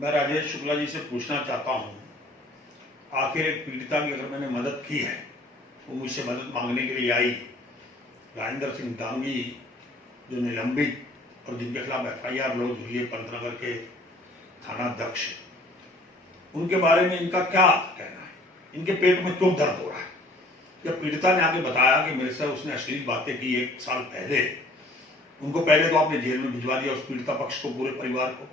मैं राजेश शुक्ला जी से पूछना चाहता हूँ, आखिर एक पीड़िता की अगर मैंने मदद की है, वो मुझसे मदद मांगने के लिए आई, राजेंद्र सिंह दांगी जो निलंबित और जिनके खिलाफ FIR लॉन्च हुई है पंतनगर के थानाध्यक्ष, उनके बारे में इनका क्या कहना है? इनके पेट में क्यों दर्द हो रहा है? जब पीड़िता ने आगे बताया कि मेरे से उसने अश्लील बातें की 1 साल पहले, उनको पहले तो आपने जेल में भिजवा दिया, उस पीड़िता पक्ष को, पूरे परिवार को,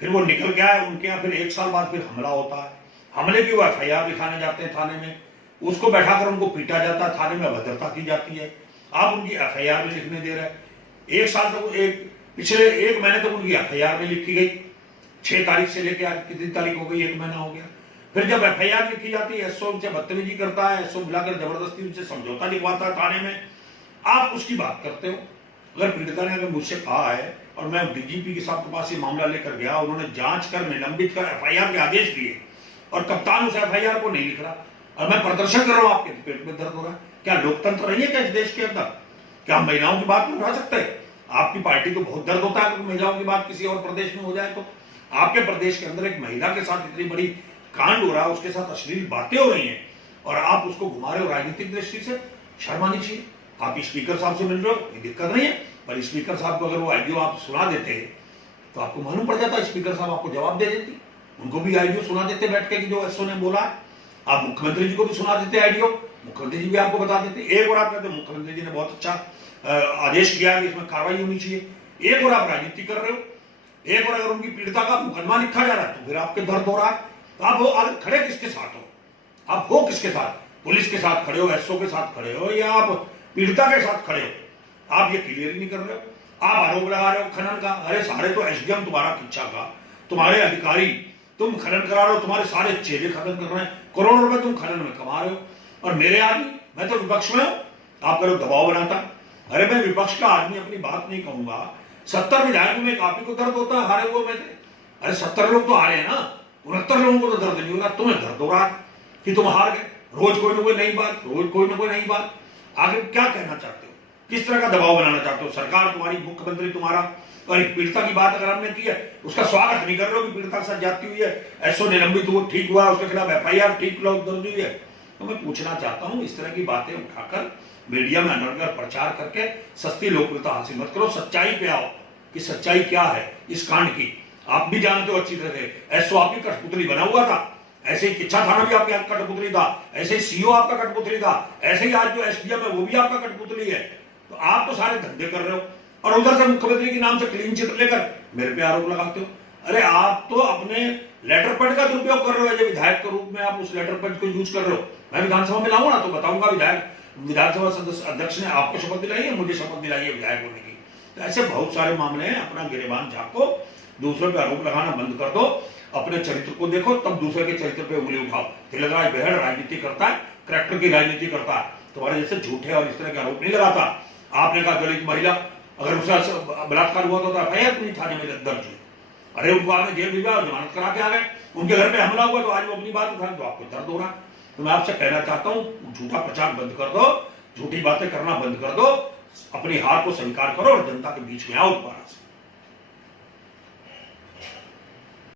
फिर वो निकल गया है उनके यहाँ, फिर 1 साल बाद फिर हमला होता है, हमले की वो FIR लिखाने जाते हैं थाने में, उसको बैठाकर उनको पीटा जाता है, थाने में अभद्रता की जाती है, आप उनकी FIR में लिखने दे रहे हैं। 1 साल तक, पिछले 1 महीने तक उनकी FIR में लिखी गई, 6 तारीख से लेकर आज कितनी तारीख हो गई, 1 महीना हो गया। फिर जब FIR लिखी जाती है, SO उनसे बदतमीजी करता है, SO बुलाकर जबरदस्ती उनसे समझौता लिखवाता है थाने में, आप उसकी बात करते हो। अगर पीड़िता ने अगर मुझसे कहा है और मैं DGP के साथ पास ये मामला लेकर गया, उन्होंने जांच कर निलंबित कर FIR के आदेश दिए और कप्तान उस FIR को नहीं लिख रहा और मैं प्रदर्शन कर रहा हूं, आपके पेट में दर्द हो रहा है। क्या लोकतंत्र नहीं है क्या इस देश के अंदर? क्या हम महिलाओं की बात नहीं उठा सकते? आपकी पार्टी को बहुत दर्द होता है अगर महिलाओं की बात किसी और प्रदेश में हो जाए तो। आपके प्रदेश के अंदर एक महिला के साथ इतनी बड़ी कांड हो रहा है, उसके साथ अश्लील बातें हो रही हैं और आप उसको घुमा रहे हो राजनीतिक दृष्टि से। शर्म आनी चाहिए। आप स्पीकर साहब से मिल रहे हो, कोई दिक्कत नहीं है, पर स्पीकर साहब को अगर वो आईडियो आप सुना देते तो आपको मालूम पड़ जाता, स्पीकर साहब आपको जवाब दे देती, उनको भी आईडियो सुना देते बैठ के कि जो SO ने बोला है। आप मुख्यमंत्री जी को भी सुना देते आईडियो, मुख्यमंत्री जी भी आपको बता देते। एक और आप कहते मुख्यमंत्री जी ने बहुत अच्छा आदेश किया कि इसमें कार्रवाई होनी चाहिए, एक और आप राजनीति कर रहे हो। एक और अगर उनकी पीड़िता का मुकदमा लिखा जा रहा है तो फिर आपके दर्द हो रहा है। तो आप खड़े किसके साथ हो? आप हो किसके साथ? पुलिस के साथ खड़े हो, SO के साथ खड़े हो, या आप पीड़िता के साथ खड़े हो? आप ये क्लियर ही नहीं कर रहे हो। आप आरोप लगा रहे हो खनन का। अरे सारे तो SDM तुम्हारा खिंचा का, तुम्हारे अधिकारी, तुम खनन करा रहे हो, तुम्हारे सारे चेहरे खनन कर रहे हैं, करोड़ों रुपए तुम खनन में कमा रहे हो। और मेरे आदमी, मैं तो विपक्ष में हूं, आप करो दबाव बनाता। अरे मैं विपक्ष का आदमी अपनी बात नहीं कहूंगा। 70 विधायकों में आप ही को दर्द होता है, हारे हुए में थे। अरे 70 लोग तो हारे हैं ना, 69 लोगों को तो दर्द नहीं होगा। तुम्हें दर्द हो रहा है कि तुम हार गए। रोज कोई ना कोई नई बात, रोज कोई ना कोई नई बात। आगे क्या कहना चाहते हो? किस तरह का दबाव बनाना चाहते हो? सरकार तुम्हारी, मुख्यमंत्री तुम्हारा, और एक पीड़िता की बात अगर हमने की है उसका स्वागत नहीं कर रहे हो कि पीड़िता के साथ जाती हुई है, SO निलंबित हुआ, ठीक हुआ, उसके खिलाफ FIR ठीक दर्ज हुई है। तो मैं पूछना चाहता हूं, इस तरह की बातें उठाकर मीडिया में अनर्गल प्रचार करके सस्ती लोकप्रियता हासिल मत करो। सच्चाई पे आओ कि सच्चाई क्या है इस कांड की। आप भी जानते हो अच्छी तरह से, SO आपकी कठपुतली बना हुआ था, ऐसे ही किच्छा थाना भी आपकी कठपुतली था, ऐसे ही CO आपका कठपुतली था, ऐसे ही आज जो SDM है वो भी आपका कठपुतली है। तो आप तो सारे धंधे कर रहे हो और उधर से मुख्यमंत्री के नाम से क्लीन चिट लेकर मेरे पे आरोप लगाते हो। अरे आप तो अपने लेटर पैड का दुरुपयोग कर रहे हो, विधायक के रूप में आप उस लेटर पैड को यूज कर रहे हो। मैं विधानसभा में लाऊंगा ना तो बताऊंगा विधानसभा सदस्य अध्यक्ष ने आपको शपथ दिलाई है, मुझे शपथ दिलाई है विधायक होने की। तो ऐसे बहुत सारे मामले हैं। अपना गिरेबान झाँको, दूसरों पे आरोप लगाना बंद कर दो, अपने चरित्र को देखो, तब दूसरे के चरित्र पे उंगली उठाओ। तिलकराज बेहड़ राजनीति करता है, करैक्टर की राजनीति करता है, तुम्हारे जैसे झूठे और इस तरह के आरोप नहीं लगाता। आपने कहा दलित महिला, अगर उसका बलात्कार हुआ तो FIR नहीं थाने में दर्ज हुई। अरे उनको आपने जेल भिजवा, जमानत करा के आ गए, उनके घर पे हमला हुआ तो आज वो अपनी बात उठाए तो आपको दर्द हो रहा है। तो मैं आपसे कहना चाहता हूँ, झूठा प्रचार बंद कर दो, झूठी बातें करना बंद कर दो, अपनी हार को स्वीकार करो और जनता के बीच में आओ दोबारा से।